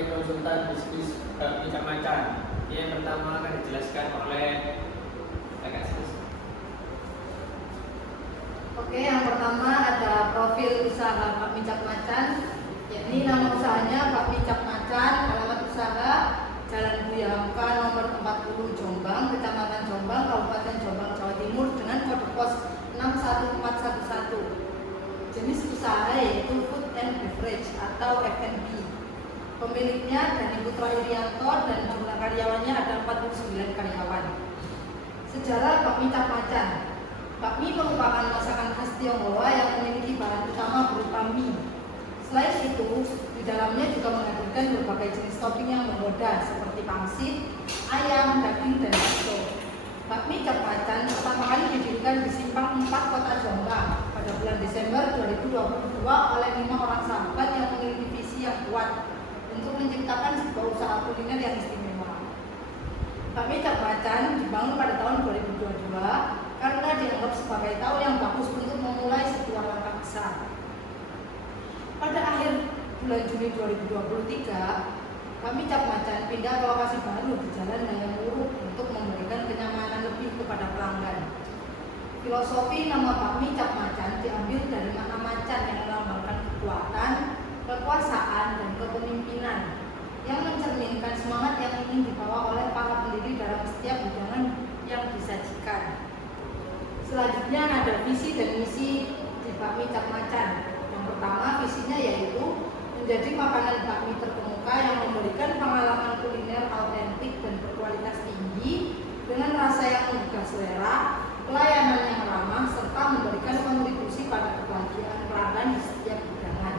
sebagai konsultan bisnis bakmi Cak Macan. Yang pertama akan dijelaskan oleh Kakak Sis. Oke, yang pertama ada profil usaha Bakmi Cak Macan, yakni nama usahanya Bakmi Cak Macan, alamat usaha Jalan Buya Hamka nomor 40 Jombang, Kecamatan Jombang, Kabupaten Jombang, Jawa Timur dengan kode pos 61411. Jenis usaha yaitu food and beverage atau F&B. Pemiliknya Dani Putra Irianto dan jumlah karyawannya ada 49 karyawan. Sejarah Bakmi Cak Macan. Bakmi merupakan masakan khas Tionghoa yang memiliki bahan utama berupa mie. Selain itu, di dalamnya juga menghadirkan berbagai jenis topping yang menggoda seperti pangsit, ayam, daging, dan bakso. Bakmi Cak Macan pertama kali didirikan di Simpang 4 Kota Jombang pada bulan Desember 2022 oleh 5 orang sahabat yang memiliki visi yang kuat untuk menciptakan sebuah usaha kuliner yang istimewa. Bakmi Cak Macan dibangun pada tahun 2022 karena dianggap sebagai tahun yang bagus untuk memulai sebuah langkah besar. Pada akhir bulan Juni 2023, Bakmi Cak Macan pindah ke lokasi baru di Jalan Hayam Wuruk untuk memberikan kenyamanan lebih kepada pelanggan. Filosofi nama Bakmi Cak Macan diambil dari makna macan yang melambangkan kekuatan, kekuasaan, dan kepemimpinan yang mencerminkan semangat yang ingin dibawa oleh para pendiri dalam setiap hidangan yang disajikan. Selanjutnya ada visi dan misi di Bakmi Cak Macan. Yang pertama, visinya yaitu menjadi makanan bakmi terkemuka yang memberikan pengalaman kuliner autentik dan berkualitas tinggi dengan rasa yang menggugah selera, pelayanan yang ramah, serta memberikan kontribusi pada kebahagiaan pelanggan di setiap hidangan.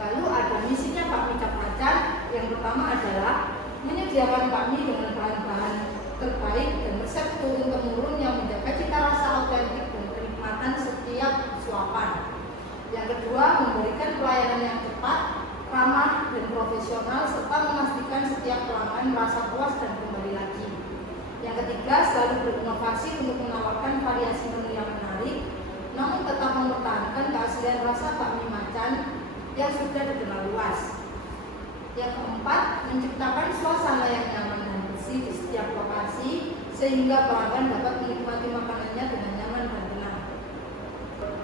Lalu ada misinya Bakmi Cak Macan. Yang pertama adalah menyediakan bakmi dengan bahan-bahan terbaik dan resep turun-temurun yang menjaga cita rasa autentik dan kenikmatan setiap suapan. Yang kedua, memberikan pelayanan yang cepat, ramah, dan profesional serta memastikan setiap pelanggan merasa puas dan kembali lagi. Yang ketiga, selalu berinovasi untuk menawarkan variasi menu yang menarik, namun tetap mempertahankan keaslian rasa bakmi macan yang sudah dikenal luas. Yang keempat, menciptakan suasana yang nyaman dan bersih di setiap lokasi sehingga pelanggan dapat menikmati makanannya dengan nyaman dan tenang.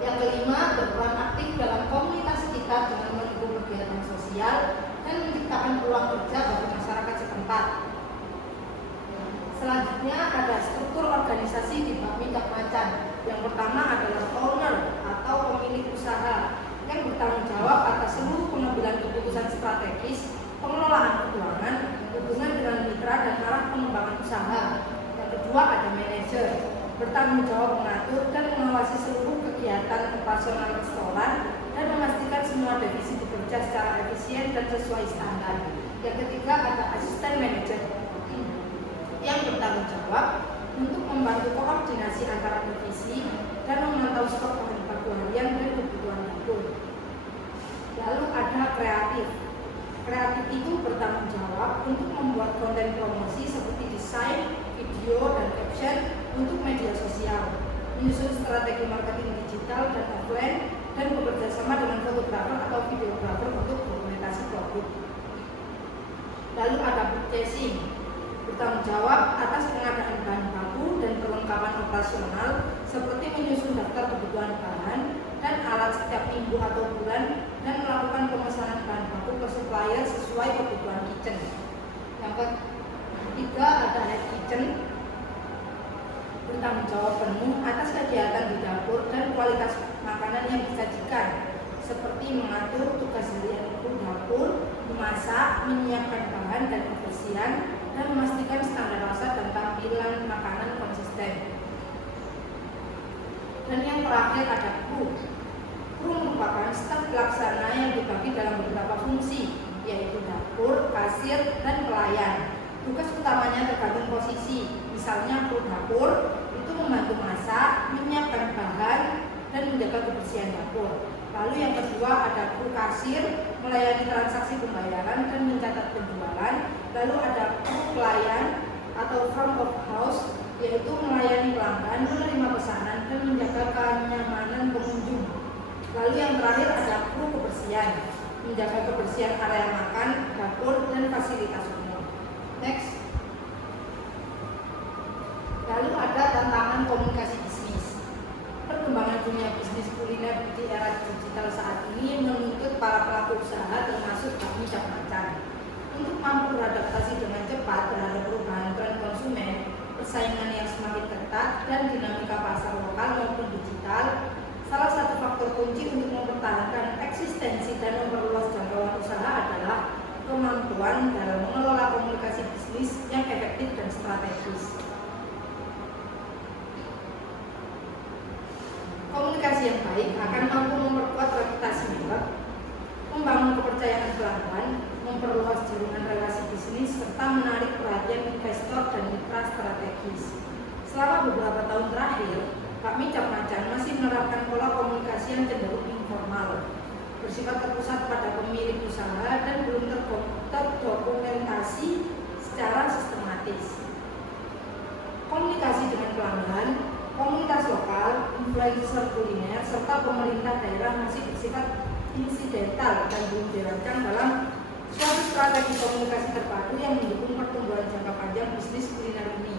Yang kelima, berperan aktif dalam komunitas sekitar dengan mendukung kegiatan sosial dan menciptakan peluang kerja bagi masyarakat setempat. Selanjutnya ada struktur organisasi di Bakmi Cak Macan. Yang pertama adalah owner atau pemilik usaha yang bertanggung jawab atas seluruh pengambilan keputusan strategis, pengelolaan keuangan, hubungan dengan mitra, dan arah pengembangan usaha. Yang kedua ada manajer, bertanggung jawab mengatur dan mengawasi seluruh kegiatan operasional restoran dan memastikan semua divisi bekerja secara efisien dan sesuai standar. Yang ketiga ada asisten manajer yang bertanggung jawab untuk membantu koordinasi antara divisi dan memantau stok bahan baku harian dan kebutuhan dapur. Lalu ada kreatif. Kreatif itu bertanggung jawab untuk membuat konten promosi seperti desain, video, dan caption untuk media sosial, menyusun strategi marketing digital dan offline, dan bekerja sama dengan fotografer atau videografer untuk dokumentasi produk. Lalu ada purchasing, bertanggung jawab atas pengadaan bahan baku dan perlengkapan operasional seperti menyusun daftar kebutuhan bahan dan alat setiap minggu atau bulan dan melakukan pemesanan bahan baku ke supplier sesuai kebutuhan kitchen. Yang ketiga ada head kitchen, bertanggung jawab penuh atas kegiatan di dapur dan kualitas makanan yang disajikan seperti mengatur tugas harian kru dapur, memasak, menyiapkan bahan dan kebersihan, dan memastikan standar rasa dan tampilan makanan konsisten. Dan yang terakhir ada kru. Kru merupakan staf pelaksana yang dibagi dalam beberapa fungsi, yaitu dapur, kasir, dan pelayan. Tugas utamanya tergantung posisi. Misalnya kru dapur itu membantu masak, menyiapkan bahan, dan menjaga kebersihan dapur. Lalu yang kedua ada kru kasir, melayani transaksi pembayaran dan mencatat penjualan. Lalu ada kru pelayan atau front of house, yaitu melayani pelanggan, menerima pesanan, dan menjaga kenyamanan pengunjung. Lalu yang terakhir ada kru kebersihan. menjaga kebersihan area makan, dapur, dan fasilitas umum. Next. Lalu ada tantangan komunikasi bisnis. Perkembangan dunia bisnis kuliner di era digital saat ini menuntut para pelaku usaha termasuk kami Cap Macan untuk mampu beradaptasi dengan cepat terhadap perubahan tren konsumen, persaingan yang semakin ketat, dan dinamika pasar lokal maupun digital. Salah satu faktor kunci untuk mempertahankan eksistensi dan memperluas jangkauan usaha adalah kemampuan dalam mengelola komunikasi bisnis yang efektif dan strategis. Komunikasi yang baik akan mampu memperkuat reputasi merek, membangun kepercayaan pelanggan, memperluas jaringan relasi bisnis, serta menarik perhatian investor dan mitra strategis. Selama beberapa tahun terakhir, kami Cap Macan masih menerapkan pola komunikasi yang cenderung informal, bersifat terpusat pada pemilik usaha dan belum terdokumentasi secara sistematis. Komunikasi dengan pelanggan, komunitas lokal, influencer kuliner, serta pemerintah daerah masih bersifat insidental dan belum dirancang dalam suatu strategi komunikasi terpadu yang mendukung pertumbuhan jangka panjang bisnis kuliner ini.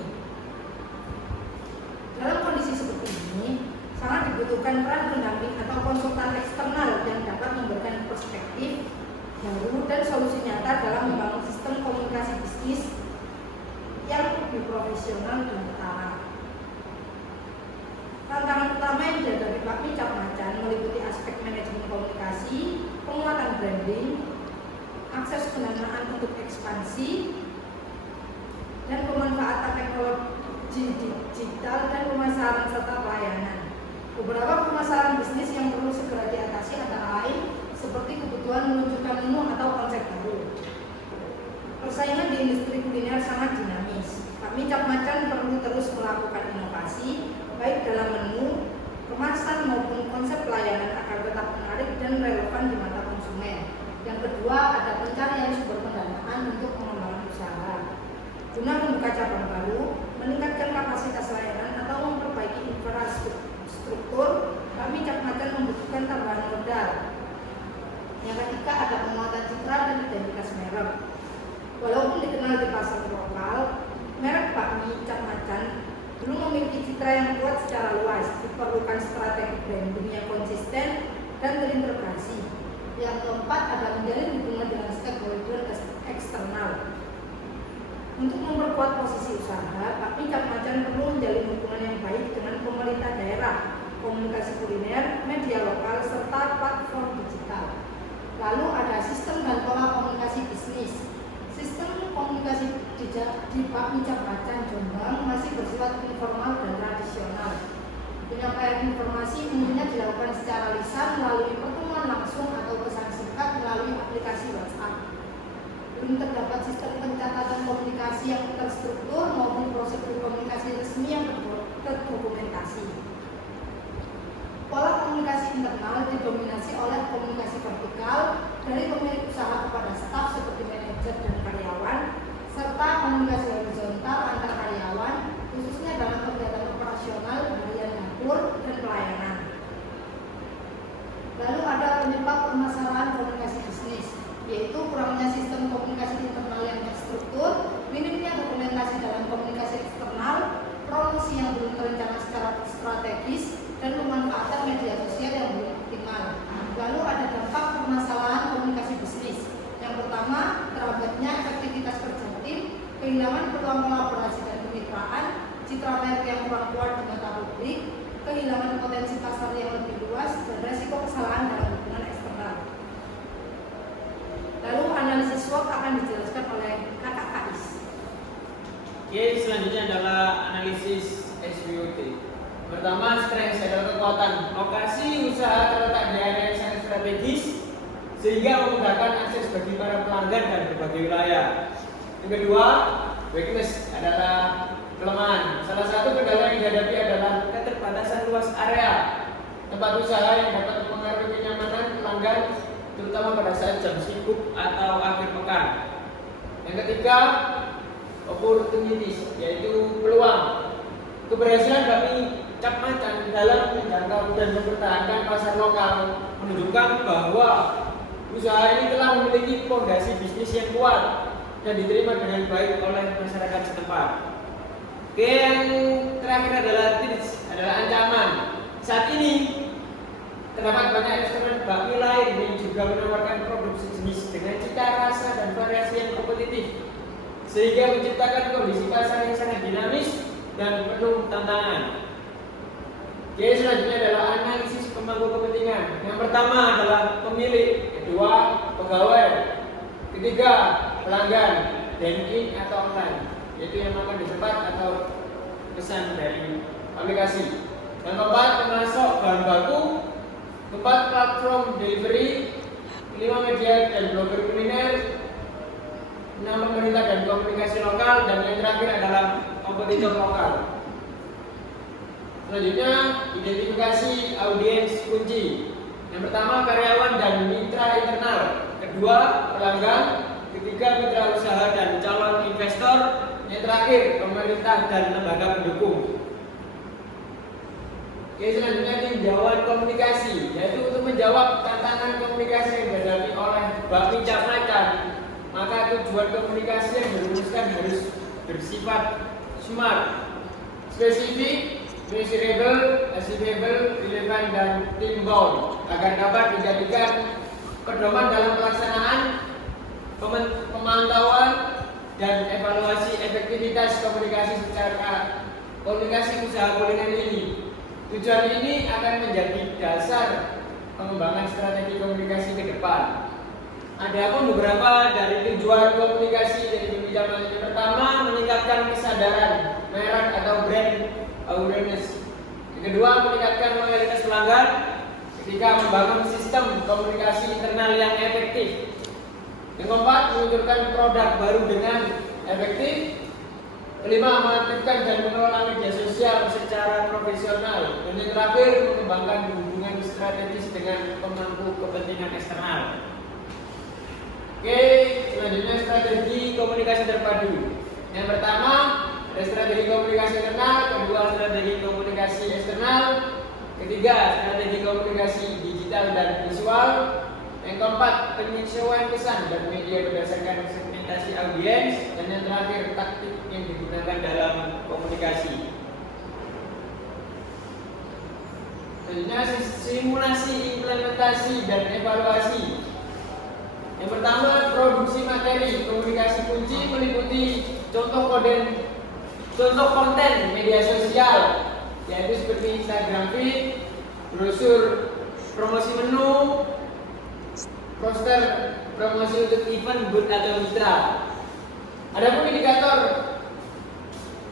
Dalam kondisi seperti ini, sangat dibutuhkan peran pendamping atau konsultan eksternal yang dapat memberikan perspektif baru dan solusi nyata dalam membangun sistem komunikasi bisnis yang lebih profesional dan terarah. Tantangan utama yang dihadapi Bakmi Cap Macan meliputi aspek manajemen komunikasi, penguatan branding, akses pendanaan untuk ekspansi, dan pemanfaatan teknologi digital dan pemasaran serta pelayanan. Beberapa permasalahan bisnis yang perlu segera diatasi antara lain seperti kebutuhan menunjukkan menu atau konsep baru. Persaingan di industri kuliner sangat dinamis. Kami Cap Macan perlu terus melakukan inovasi, baik dalam menu, kemasan maupun konsep pelayanan agar tetap menarik dan relevan di mata konsumen. Yang kedua, ada pencarian sumber pendanaan untuk pengembangan usaha. Guna membuka cabang baru, meningkatkan kapasitas layanan atau memperbaiki infrastruktur, kami Cap Macan membutuhkan tambahan modal. Yang ketiga, ada penguatan citra dan identitas merek. Walaupun dikenal di pasar lokal, merek Bakmi Cap Macan belum memiliki citra yang kuat secara luas. Diperlukan strategi branding yang konsisten dan terintegrasi. Yang keempat, ada menjalin hubungan dengan stakeholder eksternal. Untuk memperkuat posisi usaha, Bakmi Cap Macan perlu menjalin hubungan yang baik dengan pemerintah daerah, komunikasi kuliner, media lokal, serta platform digital. Lalu ada sistem dan pola komunikasi bisnis. Sistem komunikasi di Bakmi Cap Macan Jombang masih bersifat informal dan tradisional. Penyampaian informasi umumnya dilakukan secara lisan melalui pertemuan langsung atau pesan singkat melalui aplikasi WhatsApp. Belum terdapat sistem pencatatan komunikasi yang terstruktur maupun prosedur komunikasi resmi yang terdokumentasi. Pola komunikasi internal didominasi oleh komunikasi vertikal dari pemilik usaha kepada staf seperti manajer dan karyawan, serta komunikasi horizontal antar karyawan, khususnya dalam kegiatan operasional, bagian dapur, dan pelayanan. Lalu ada penyebab permasalahan komunikasi bisnis, yaitu kurangnya sistem komunikasi internal yang terstruktur, minimnya dokumentasi dalam komunikasi eksternal, promosi yang belum terencana secara strategis, dan pemanfaatan media sosial yang belum optimal. Lalu ada dampak permasalahan komunikasi bisnis. Yang pertama, terhambatnya efektivitas kerja tim, kehilangan peluang kolaborasi dan kemitraan, citra merek yang kurang kuat di mata publik, kehilangan potensi pasar yang lebih luas, dan resiko kesalahan dalam hubungan eksternal. Lalu analisis SWOT akan dijelaskan oleh Kakak Kais. Oke, selanjutnya adalah analisis SWOT. Pertama, strength adalah kekuatan. Lokasi usaha terletak di area yang sangat strategis sehingga memudahkan akses bagi para pelanggan dan berbagai wilayah. Yang kedua, weakness adalah kelemahan. Salah satu kendala yang dihadapi adalah keterbatasan luas area tempat usaha yang dapat mempengaruhi kenyamanan pelanggan, terutama pada saat jam sibuk atau akhir pekan. Yang ketiga, opportunities, yaitu peluang. Keberhasilan Bakmi Cap Macan dalam menjangkau dan mempertahankan pasar lokal menunjukkan bahwa Usaha ini telah memiliki fondasi bisnis yang kuat dan diterima dengan baik oleh masyarakat setempat. Oke, yang terakhir adalah ancaman. Saat ini terdapat banyak restoran bakmi lain yang juga menawarkan produk sejenis dengan cita rasa dan variasi yang kompetitif, sehingga menciptakan kondisi pasar yang sangat dinamis dan penuh tantangan. Oke, selanjutnya adalah analisis pemangku kepentingan. Yang pertama adalah pemilik, kedua pegawai, ketiga pelanggan, dine-in atau online, yaitu yang makan di tempat atau pesan dari aplikasi. Yang keempat pemasok bahan baku, keempat platform delivery, kelima media dan blogger kuliner, enam pemerintah dan komunikasi lokal, dan yang terakhir adalah kompetitor lokal. Selanjutnya, identifikasi audiens kunci. Yang pertama, karyawan dan mitra internal. Kedua, pelanggan. Ketiga, mitra usaha dan calon investor. Yang terakhir, pemerintah dan lembaga pendukung. Oke, selanjutnya tinjauan komunikasi, yaitu untuk menjawab tantangan komunikasi yang dihadapi oleh bakmi Cap Macan. Maka tujuan komunikasi yang dirumuskan harus bersifat smart, spesifik, measurable, achievable, relevant, dan team bound agar dapat dijadikan pedoman dalam pelaksanaan, pemantauan, dan evaluasi efektivitas komunikasi usaha kuliner ini. Tujuan ini akan menjadi dasar pengembangan strategi komunikasi ke depan. Ada pun beberapa dari tujuan komunikasi dari pembicaraan. Yang pertama, meningkatkan kesadaran merek atau brand awareness. Yang kedua, meningkatkan loyalitas pelanggan. Ketiga, membangun sistem komunikasi internal yang efektif. Yang keempat, meluncurkan produk baru dengan efektif. Kelima, mengaktifkan dan mengelola media sosial secara profesional. Dan yang terakhir, mengembangkan hubungan strategis dengan pemangku kepentingan eksternal. Oke, selanjutnya strategi komunikasi terpadu. Yang pertama, ada strategi komunikasi internal, kedua strategi komunikasi eksternal, ketiga strategi komunikasi digital dan visual, yang keempat penyesuaian pesan dan media berdasarkan segmentasi audiens, dan yang terakhir taktik yang digunakan dalam komunikasi. Selanjutnya simulasi, implementasi, dan evaluasi. Yang pertama, produksi materi komunikasi kunci meliputi contoh konten media sosial, yaitu seperti Instagram feed, brosur promosi menu, poster promosi untuk event, booth atau mitra. Adapun indikator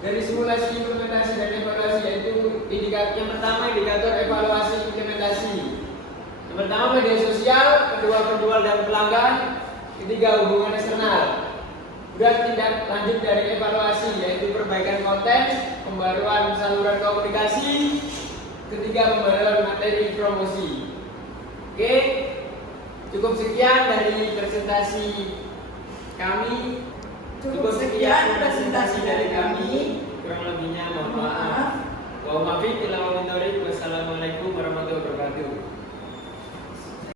dari simulasi, implementasi, dan evaluasi, yaitu yang pertama indikator evaluasi implementasi. Yang pertama media sosial, kedua penjual dan pelanggan, ketiga hubungan eksternal. Kemudian tindak lanjut dari evaluasi, yaitu perbaikan konten, pembaruan saluran komunikasi, ketiga pembaruan materi promosi. Oke, cukup sekian dari presentasi kami. Cukup sekian presentasi dari kami. Kurang lebihnya mohon maaf. Wassalamualaikum warahmatullahi wabarakatuh.